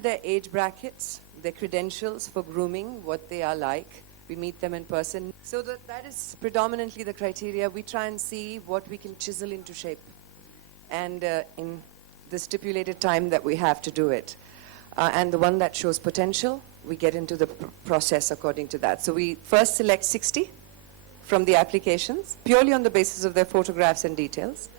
to their age brackets, their credentials for grooming, what they are like. We meet them in person. So that is predominantly the criteria. We try and see what we can chisel into shape. And in the stipulated time that we have to do it. And the one that shows potential, we get into the process according to that. So we first select 60 from the applications, purely on the basis of their photographs and details.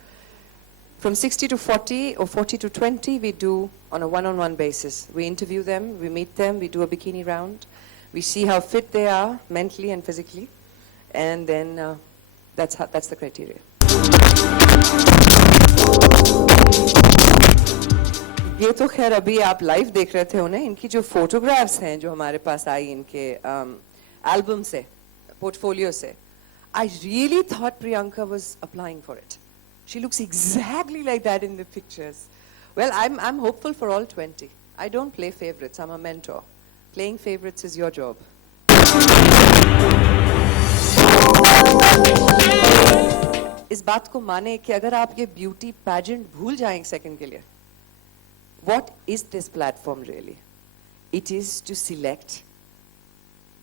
From 60 to 40 or 40 to 20, we do on a one-on-one basis. We interview them, we meet them, we do a bikini round. We see how fit they are mentally and physically. And then that's the criteria. ये तो खैर अभी आप live देख रहे थे उन्हें. इनकी जो फोटोग्राफ्स हैं जो हमारे पास आई इनके एल्बम से, पोर्टफोलियो से, I really thought Priyanka was applying for it. She looks exactly like that in the pictures. Well, I'm hopeful for all 20. I don't play favorites. I'm a mentor. Playing favorites is your job. इस बात को माने कि अगर आप ये beauty pageant भूल जाएं एक सेकंड के लिए, what is this platform really? It is to select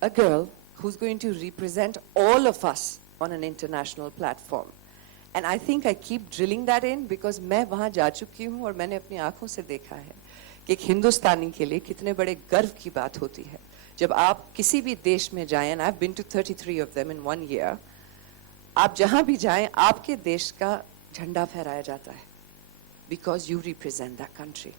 a girl who's going to represent all of us on an international platform. And I think I keep drilling that in because मैं वहाँ जा चुकी हूँ और मैंने अपनी आँखों से देखा है कि एक हिंदुस्तानी के लिए कितने बड़े गर्व की बात होती है जब आप किसी भी देश में जाएं. And I've been to 33 of them in 1 year. आप जहाँ भी जाएं आपके देश का झंडा फहराया जाता है because you represent that country.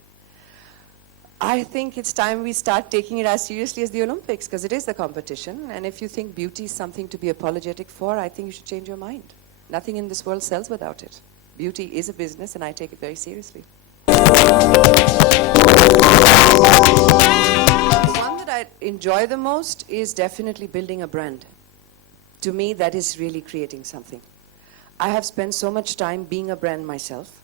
I think it's time we start taking it as seriously as the Olympics because it is the competition. And if you think beauty is something to be apologetic for, I think you should change your mind. Nothing in this world sells without it. Beauty is a business and I take it very seriously. The one that I enjoy the most is definitely building a brand. To me, that is really creating something. I have spent so much time being a brand myself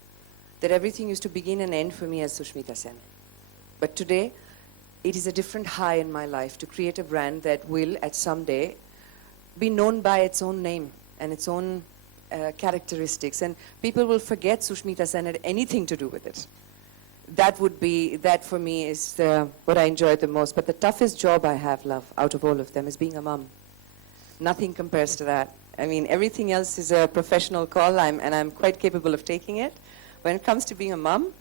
that everything used to begin and end for me as Sushmita Sen. But today, it is a different high in my life to create a brand that will, at some day, be known by its own name and its own characteristics. And people will forget Sushmita Sen had anything to do with it. That for me is what I enjoy the most. But the toughest job I have, love, out of all of them is being a mum. Nothing compares to that. I mean, everything else is a professional call, and I'm quite capable of taking it. When it comes to being a mum,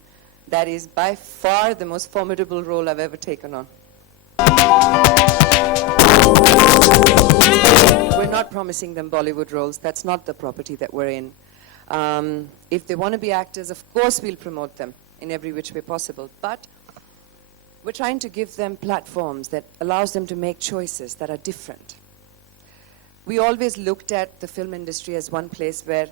that is by far the most formidable role I've ever taken on. We're not promising them Bollywood roles. That's not the property that we're in. If they want to be actors, of course we'll promote them in every which way possible. But we're trying to give them platforms that allows them to make choices that are different. We always looked at the film industry as one place where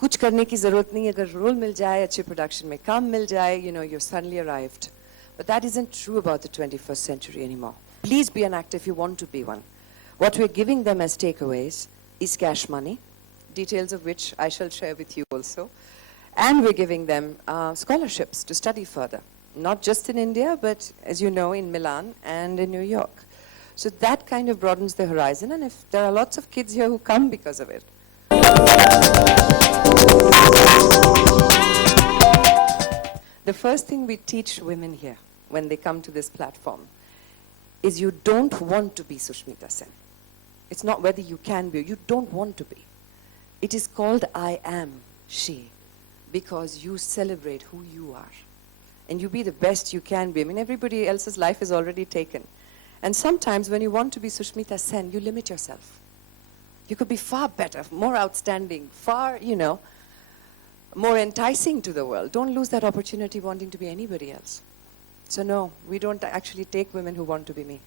कुछ करने की ज़रूरत नहीं, अगर role मिल जाए, अच्छे production में काम मिल जाए, you're suddenly arrived. But that isn't true about the 21st century anymore. Please be an actor if you want to be one. What we're giving them as takeaways is cash money, details of which I shall share with you also. And we're giving them scholarships to study further, not just in India, but as you know, in Milan and in New York. So that kind of broadens the horizon, and if there are lots of kids here who come because of it. The first thing we teach women here when they come to this platform is you don't want to be Sushmita Sen. It's not whether you can be or you don't want to be. It is called I am she because you celebrate who you are. And you be the best you can be. I mean, everybody else's life is already taken. And sometimes when you want to be Sushmita Sen, you limit yourself. You could be far better, more outstanding, far, more enticing to the world. Don't lose that opportunity wanting to be anybody else. So no, we don't actually take women who want to be me.